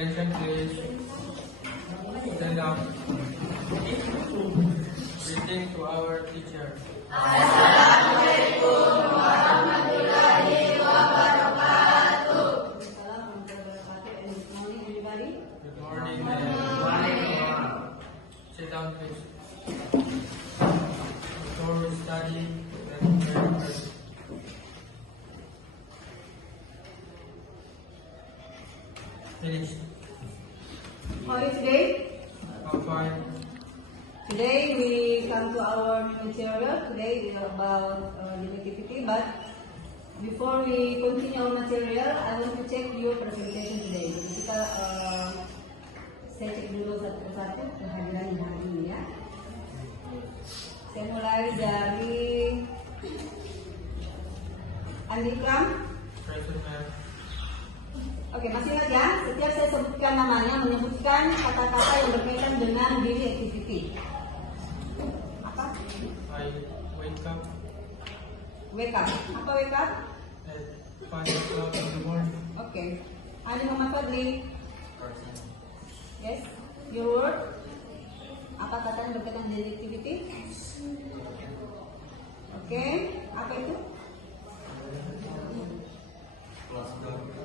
Attention please. Stand up. Greeting to our teacher. Assalamualaikum warahmatullahi wabarakatuh. Good morning, ma'am. Sit down, please. Before we study, let's pray first. Finish. How are you today? I'm fine. Today we come to our material. Today is about relativity. But before we continue our material, I want to check your presentation today. Jadi kita saya cek dulu satu persatu kehadiran hari ini ya. Saya mulai dari Andikram. Present, ma'am. Oke, masih ingat ya? Setiap saya sebutkan namanya, menyebutkan kata-kata yang berkaitan dengan diri activity. Apa? I wake up Wake up. Apa wake up? at 5 o'clock in the morning. Oke. Ali Muhammad Fadli. Yes. Your word? Apa kata yang berkaitan dengan diri activity? Oke. Apa itu?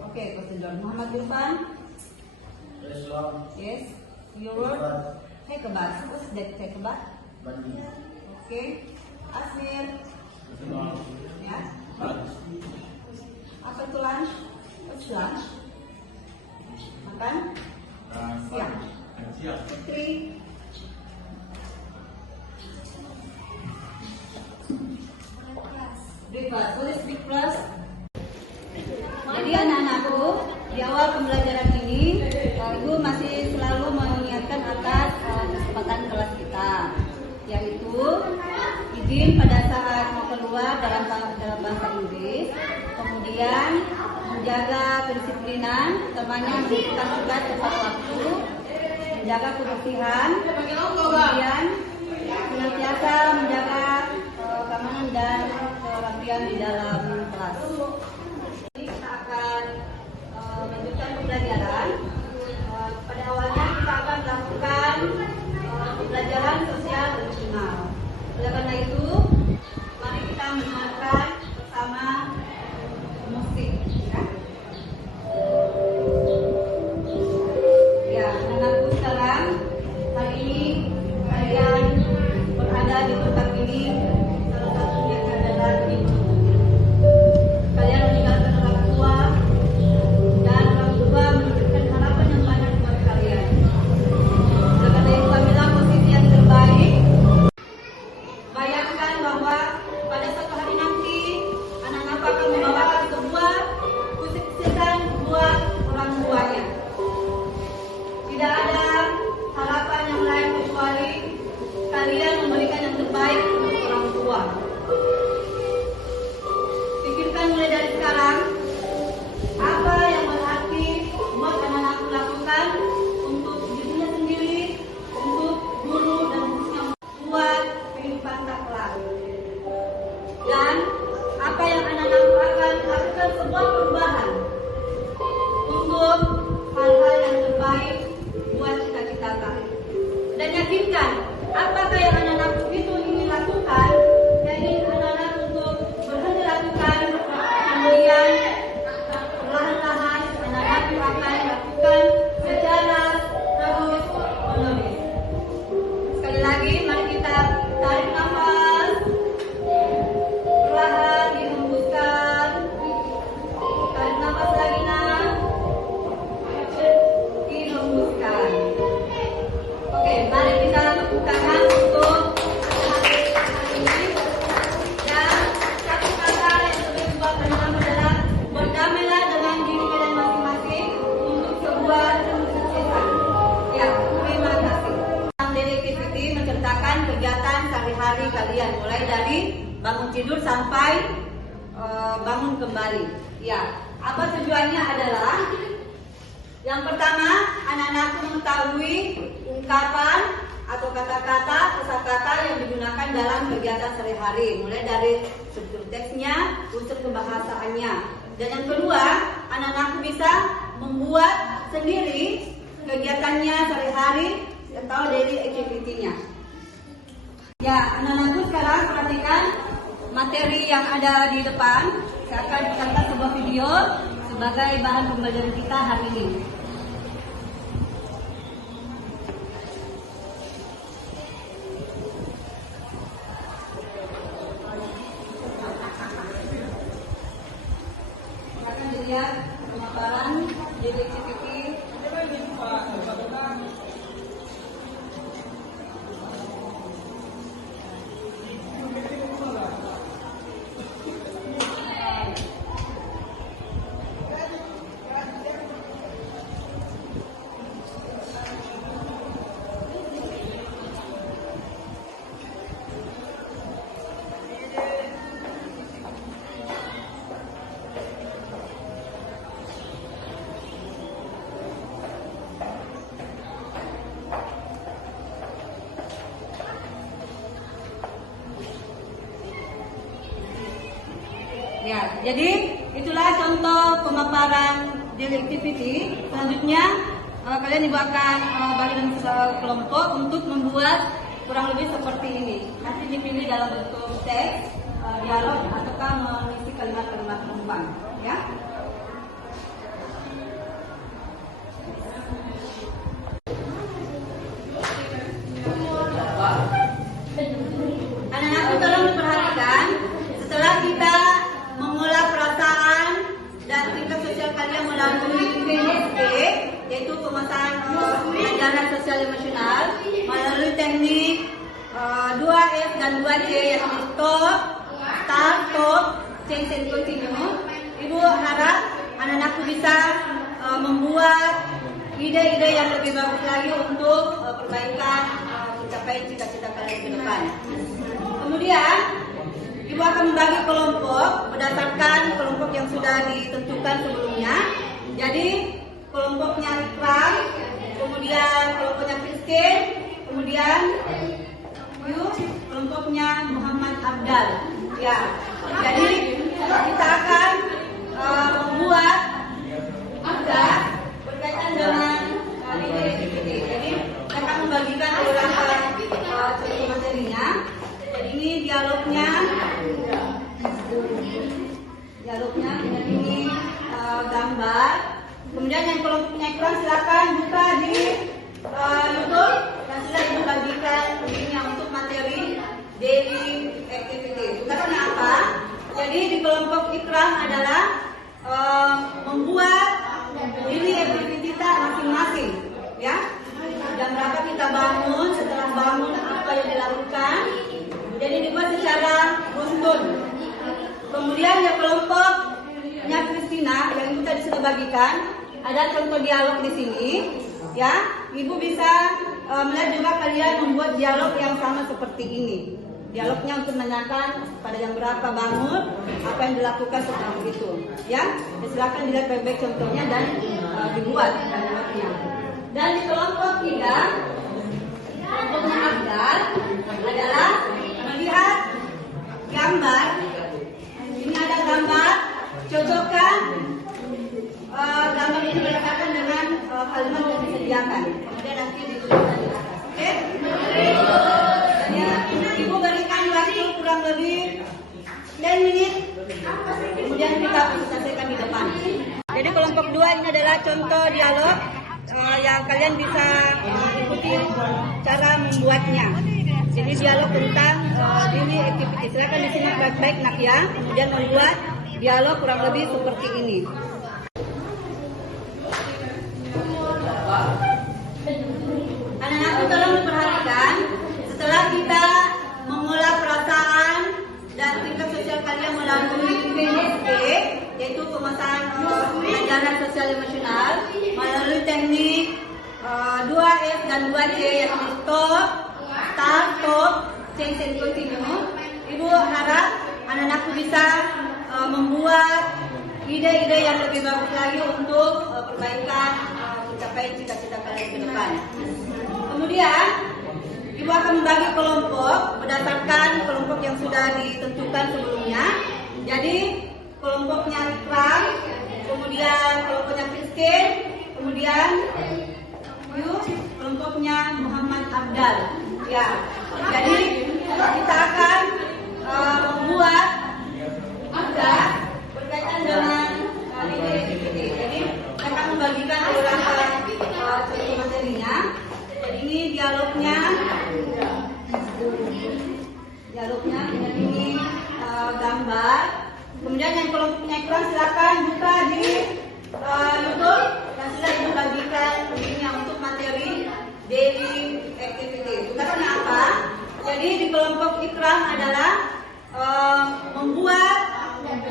Oke, prosedur. Muhammad Irfan. Yes. Your word? Hekebat. What's that hekebat? Oke. Asmir. Ya. Apa itu lunch? What's lunch? Makan? Siang. Fitri. Breakfast. What is breakfast? Jadi anak-anakku, di awal pembelajaran ini, Ibu masih selalu mengingatkan atas kesempatan kelas kita, yaitu izin pada saat mau keluar dalam bahasa Inggris, kemudian menjaga kedisiplinan, temannya memberikan tugas tepat waktu, menjaga kebersihan, kemudian senantiasa menjaga keamanan dan kerapian di dalam kelas. Kita akan melanjutkan pembelajaran. Pada awalnya kita akan melakukan pembelajaran sosial regional. Oleh karena itu, mari kita mendengarkan bersama musik. Ya, anak-anakku sekarang, hari ini kalian berada di tempat ini. Salah satunya adalah di kalian meninggalkan orang tua dan orang tua memberikan harapan yang banyak buat kalian. Oleh karena itu, ambillah posisi yang terbaik. Bayangkan bahwa pada suatu hari nanti anak-anak akan membawakan sebuah kesuksesan buat orang tuanya. Tidak ada harapan yang lain kecuali kalian memberikan yang terbaik untuk orang tua. Pikirkan mulai dari sekarang apa yang berarti buat anak-anak lakukan untuk dirinya sendiri, untuk guru dan khususnya buat kehidupan tak kelak. Dan apa yang anak-anak akan lakukan sebuah perubahan untuk hal-hal yang terbaik buat cita-cita kalian. Dan yakinkan apakah yang anak-anak itu ingin lakukan, yakni anak-anak untuk berhenti lakukan, kemudian perlahan-lahan anak-anak akan lakukan secara terus-menerus. Sekali lagi, mari kita tarik nafas, perlahan dihembuskan, tarik nafas lagi nak, dihembuskan. Oke, mari kita tepuk tangan untuk hari ini. Dan satu kata yang lebih buat anak-anak adalah berdamailah dengan diri kalian masing-masing untuk sebuah kesuksesan. Ya, terima kasih. Daily activity menceritakan kegiatan sehari-hari kalian, mulai dari bangun tidur sampai bangun kembali. Ya, apa tujuannya adalah yang pertama, anak-anak mengetahui ungkapan atau kata-kata, kosakata yang digunakan dalam kegiatan sehari-hari, mulai dari struktur teksnya, unsur kebahasaannya. Dan yang kedua, anak-anak bisa membuat sendiri kegiatannya sehari-hari atau daily activity-nya. Ya, anak-anakku sekarang perhatikan materi yang ada di depan. Saya akan putarkan sebuah video sebagai bahan pembelajaran kita hari ini. Akan dilihat pemaparan daily activity. Ya, jadi itulah contoh pemaparan daily activity. Selanjutnya kalian dibuatkan bagian kelompok untuk membuat kurang lebih seperti ini. Nanti dipilih dalam bentuk teks, dialog, ataukah mengisi kalimat-kalimat penumpang. Ya. Anak-anakku tolong diperhatikan. Setelah kita mengolah perasaan dan tingkat sosial kalian melalui PSE, yaitu pemasaran pelajaran sosial emosional, melalui teknik 2S dan 2C, yaitu stop, start, stop, change and continue. Ibu harap anak-anakku bisa membuat ide-ide yang lebih bagus lagi untuk perbaikan mencapai cita-cita kalian ke depan. Kemudian Ibu akan membagi kelompok berdasarkan kelompok yang sudah ditentukan sebelumnya. Jadi kelompoknya Ikram, kemudian kelompoknya Christine, kemudian kelompoknya Muhammad Abdal. Ya, jadi kita akan membuat tugas berkaitan dengan ini activity. Jadi kita akan membagikan beberapa contoh materinya. Jadi ini dialognya, kemudian ini gambar. Kemudian yang kelompoknya Ikram silakan buka di YouTube dan sudah Ibu bagikan linknya untuk materi daily activity. Karena apa? Jadi di kelompok Ikram adalah membuat daily activity kita masing-masing, ya. Jam berapa kita bangun, setelah bangun apa yang dilakukan. Jadi dibuat secara runtun. Kemudian yang kelompoknya Kristina yang Ibu tadi sudah bagikan, ada contoh dialog di sini, ya. Ibu bisa melihat juga kalian membuat dialog yang sama seperti ini. Dialognya untuk menanyakan pada jam berapa bangun, apa yang dilakukan setelah itu, ya. Silakan dilihat baik-baik contohnya dan dibuat dialognya. Dan di kelompok 3, kelompoknya Abdal adalah melihat gambar. Ini ada gambar, cocokkan gambar ini berdasarkan dengan kalimat yang disediakan. Kemudian nanti dituliskan. Oke? Ya, Ibu berikan waktu kurang lebih 10 menit. Kemudian kita presentasikan di depan. Jadi kelompok 2 ini adalah contoh dialog yang kalian bisa ikuti cara membuatnya. Jadi dialog tentang daily activity. Silakan disimak baik-baik nak ya. Kemudian membuat dialog kurang lebih seperti ini. Anak-anakku tolong diperhatikan. Setelah kita mengolah perasaan dan tingkat sosial kalian melalui PSE, yaitu pemasaran pelajaran sosial emosional, melalui teknik 2S dan 2C, yaitu stop, start, stop, change and continue. Ibu harap anak-anakku bisa membuat ide-ide yang lebih bagus lagi untuk perbaikan mencapai cita-cita kalian ke depan. Kemudian Ibu akan membagi kelompok berdasarkan kelompok yang sudah ditentukan sebelumnya. Jadi kelompoknya Ikram, kemudian kelompoknya Christine, kemudian kemudian kelompoknya Muhammad Abdal. Ya, jadi kita akan membuat berkaitan dengan ini activity. Jadi kita akan membagikan beberapa contoh materinya. Jadi ini dialognya, kemudian ini gambar. Kemudian yang kelompoknya iklan silakan buka di YouTube dan sudah ibu bagikan linknya untuk materi daily activity. Tugasnya apa? Jadi di kelompok ikram adalah membuat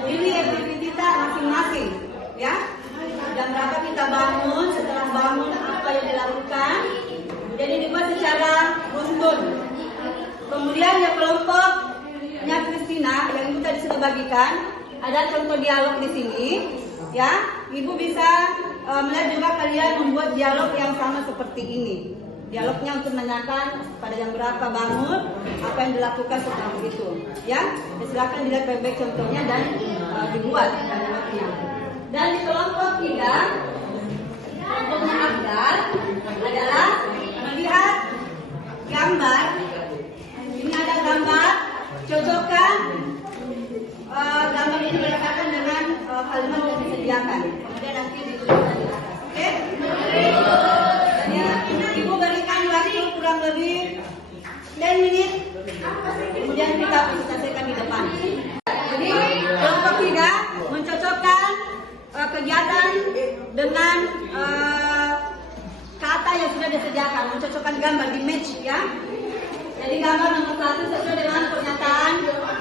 daily activity kita masing-masing, ya. Jam berapa kita bangun, setelah bangun apa yang dilakukan. Jadi dibuat secara runtun. Kemudian ya kelompoknya Christina yang ibu tadi sudah bagikan, ada contoh dialog di sini, ya. Ibu bisa melihat juga kalian membuat dialog yang sama seperti ini. Dialognya untuk menanyakan pada jam berapa bangun, apa yang dilakukan setelah itu, ya. Silakan dilihat baik-baik contohnya dan dibuat kalimatnya. Dan di kelompok 3, kelompoknya Abdal adalah melihat gambar. Ini ada gambar, cocokkan gambar ini berdasarkan dengan kalimat yang disediakan. Kemudian nanti ditulis saja. Oke? Ibu berikan waktu kurang lebih 10 menit. Kemudian kita presentasikan di depan. Jadi kelompok 3 mencocokkan kegiatan dengan kata yang sudah disediakan, mencocokkan gambar di match, ya. Jadi gambar nomor 1 sesuai dengan pernyataan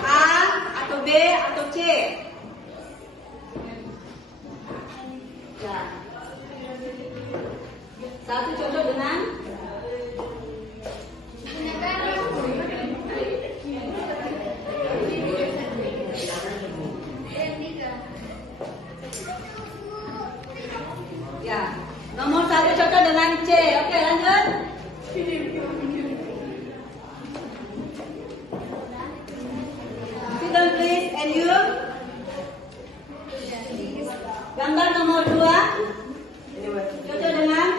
A atau B atau C. Ya. Satu contoh dengan ya. Nomor 1 contoh dengan C. Oke, lanjut. Sit down please, and you. Gambar nomor 2 contoh dengan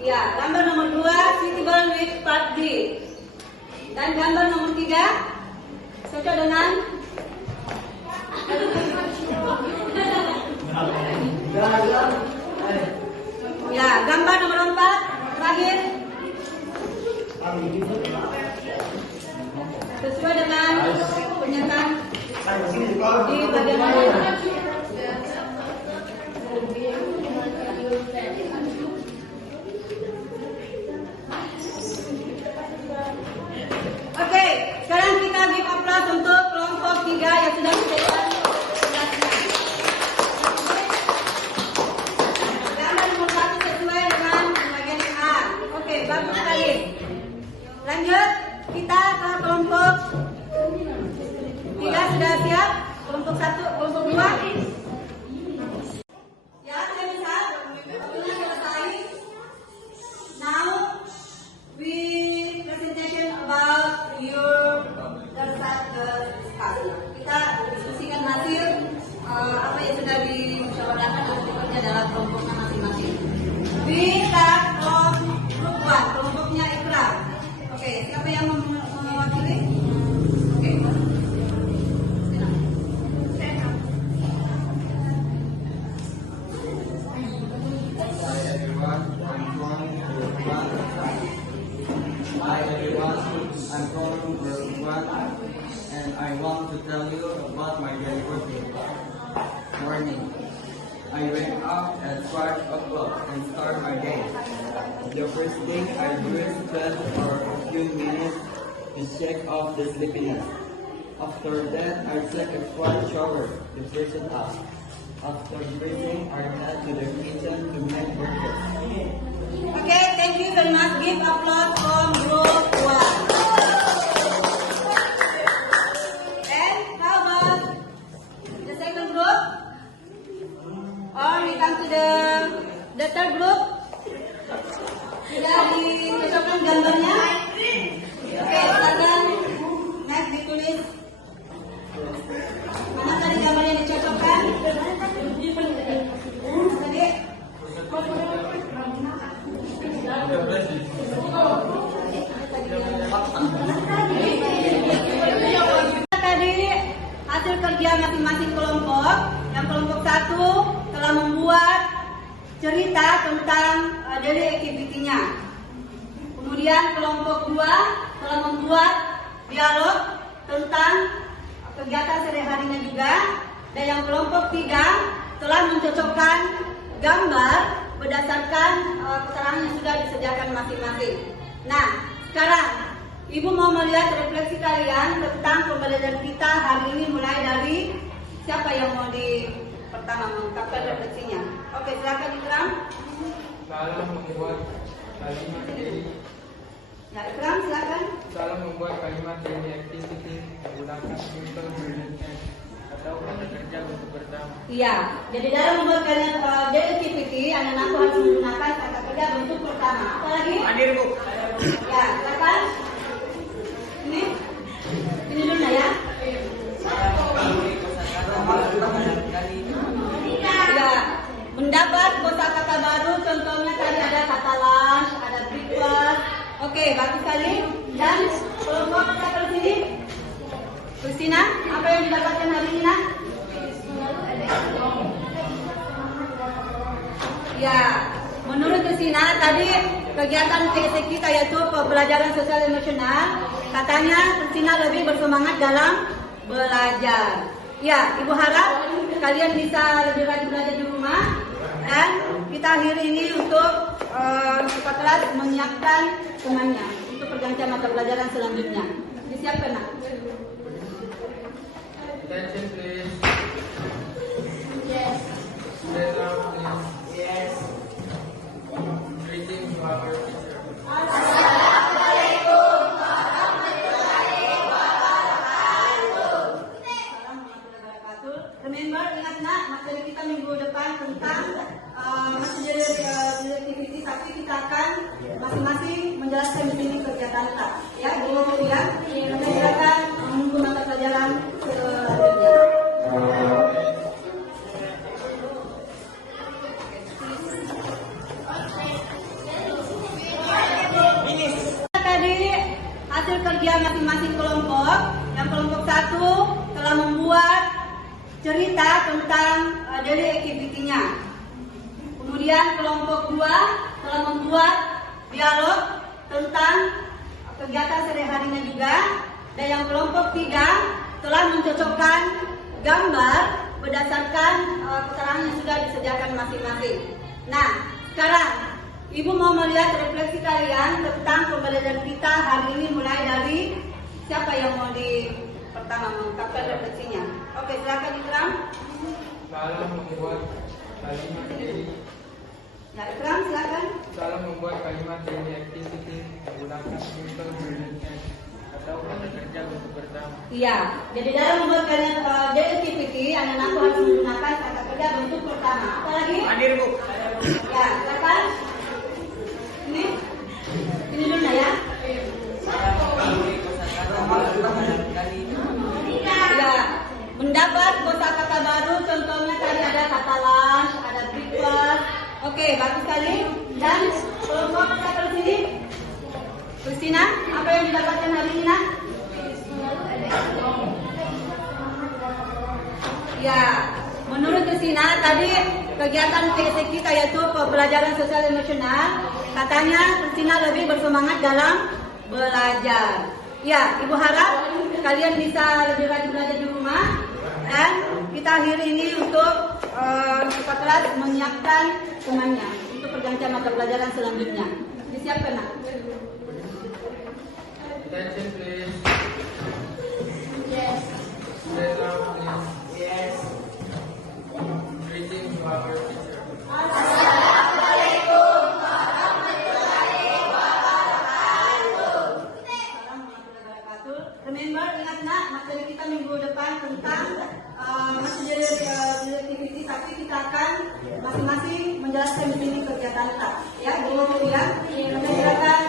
ya, gambar nomor 2 suitable with part D. Dan gambar nomor 3 cocok dengan ya, gambar nomor 4 terakhir sesuai dengan pernyataan di bagian mana. Oke, sekarang kita give applause untuk kelompok 3 yang sudah selesai tugasnya. Gambar nomor 1 sesuai dengan bagian A. Oke, bagus sekali. Lanjut, kita ke kelompok 3 sudah siap. Kelompok 1, kelompok 2. Ya, sudah bisa. Waktunya selesai. Now we presentation about your discuss. Kita diskusikan hasil apa yang sudah dimusyawarahkan atau dikerja dalam kelompoknya masing-masing. We start from group 1, kelompoknya Ikram. Oke, siapa yang mewakili? Oke. Hi everyone, I'm from group 1 and I want to tell you about my daily routine. Morning. I wake up at 5 o'clock and start my day. The first thing I do is spend for a few minutes to shake off the sleepiness. After that, I take a quiet shower to freshen up. After dressing, I head to the kitchen to make breakfast. Okay, thank you very much. Give applause from group 1. And how about the second group? Or we come to the third group? Sudah dicocokkan gambarnya? Oke, silakan. Next ditulis. Mana tadi gambar yang dicocokkan? Tadi? Tadi hasil kerja masing-masing kelompok. Yang kelompok 1 telah membuat cerita tentang daily activity-nya. Kemudian kelompok 2 telah membuat dialog tentang kegiatan sehari-harinya juga. Dan yang kelompok 3 telah mencocokkan gambar berdasarkan keterangan yang sudah disediakan masing-masing. Nah, sekarang Ibu mau melihat refleksi kalian tentang pembelajaran kita hari ini mulai dari siapa yang mau pertama mengungkapkan refleksinya. Oke, silakan Ikram. Salah membuat kalimat daily. Ya, Ikram silakan. Salah membuat kalimat daily activity menggunakan simple present tense atau kata kerja untuk pertama. Iya, jadi dalam membuat kalian daily activity, anak-anak harus menggunakan kata kerja bentuk pertama. Apa lagi? Hadir, Bu. Ya, silakan. Ini dulu nah ya. Ya, mendapat kosakata baru, contohnya tadi ada kata lunch, ada breakfast. Oke, bagus sekali. Dan kelompok kita sini, Christina, apa yang didapatkan hari ini, Nak? Ya, menurut Christina tadi kegiatan PSC kita yaitu pembelajaran sosial emosional, katanya Christina lebih bersemangat dalam belajar. Ya, Ibu harap kalian bisa lebih rajin belajar di rumah. Dan kita akhiri ini untuk siswa kelas menyiapkan temannya untuk pergantian mata pelajaran selanjutnya. Disiapkan, Nak. Attention please. Yes. Stand up please. Yes. Greeting to our teacher. Remember, ingat Nak, materi kita minggu depan tentang masih jadi activity, tapi kita akan masing-masing menjelaskan di sini kegiatan kita. Ya, dulu ya, kita silakan menunggu mata pelajaran selanjutnya. Tadi hasil kerja masing-masing kelompok. Yang kelompok 1 telah membuat cerita tentang daily activity-nya. Kemudian kelompok 2 telah membuat dialog tentang kegiatan sehari-harinya juga. Dan yang kelompok 3 telah mencocokkan gambar berdasarkan keterangan yang sudah disediakan masing-masing. Nah, sekarang Ibu mau melihat refleksi kalian tentang pembelajaran kita hari ini mulai dari siapa yang mau pertama mengungkapkan refleksinya. Oke, silakan Ikram. Salah membuat kalimat daily. Ya, Ikram silakan. Salah membuat kalimat daily activity menggunakan simple present tense atau kata kerja untuk pertama. Iya, jadi dalam membuat kalian daily activity, anak-anak harus menggunakan kata kerja bentuk pertama. Apa lagi? Hadir, Bu. Ya, silakan. Ini dulu nah ya. Ya, mendapat kosakata baru, contohnya tadi ada kata lunch, ada breakfast. Oke, bagus sekali. Dan kelompok kita sini, Christina, apa yang didapatkan hari ini, Nak? Ya, menurut Christina tadi kegiatan PSC kita yaitu pembelajaran sosial emosional, katanya Christina lebih bersemangat dalam belajar. Ya, Ibu harap kalian bisa lebih rajin belajar di rumah. Dan kita akhiri ini untuk siswa kelas menyiapkan temannya untuk pergantian mata pelajaran selanjutnya. Disiapkan, Nak. Attention please. Yes. Stand up please. Yes. Greeting to our teacher. Remember, ingat Nak, materi kita minggu depan tentang masih jadi activity, tapi kita akan masing-masing menjelaskan di sini kegiatan kita. Ya, dulu ya. Kita silakan